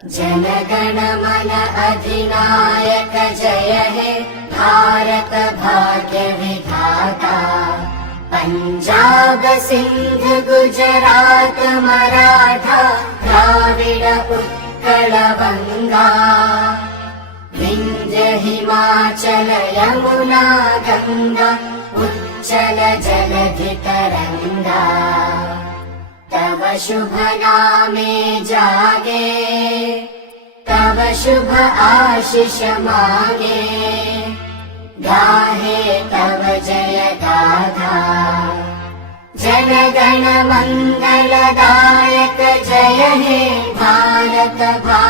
जनगण मन अधिनायक जय हे भारत भाग्य विधाता। पंजाब सिंध गुजरात मराठा द्राविड उत्कल बंगा। विंध्य हिमाचल यमुना गंगा उच्चल जलधि तरंगा। तव शुभ नामे जागे तव शुभ आशीष मागे। गाहे तव जय गाथा जनगण मंगलदायक जय हे भारत भाग्य